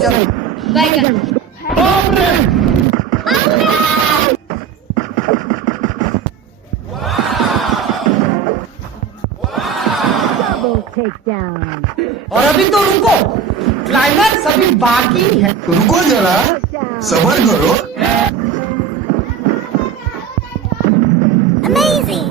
चलो बैगन Double takedown. और अभी तो रुको, क्लाइमैक्स अभी बाकी है। रुको जरा, सबर करो। Amazing.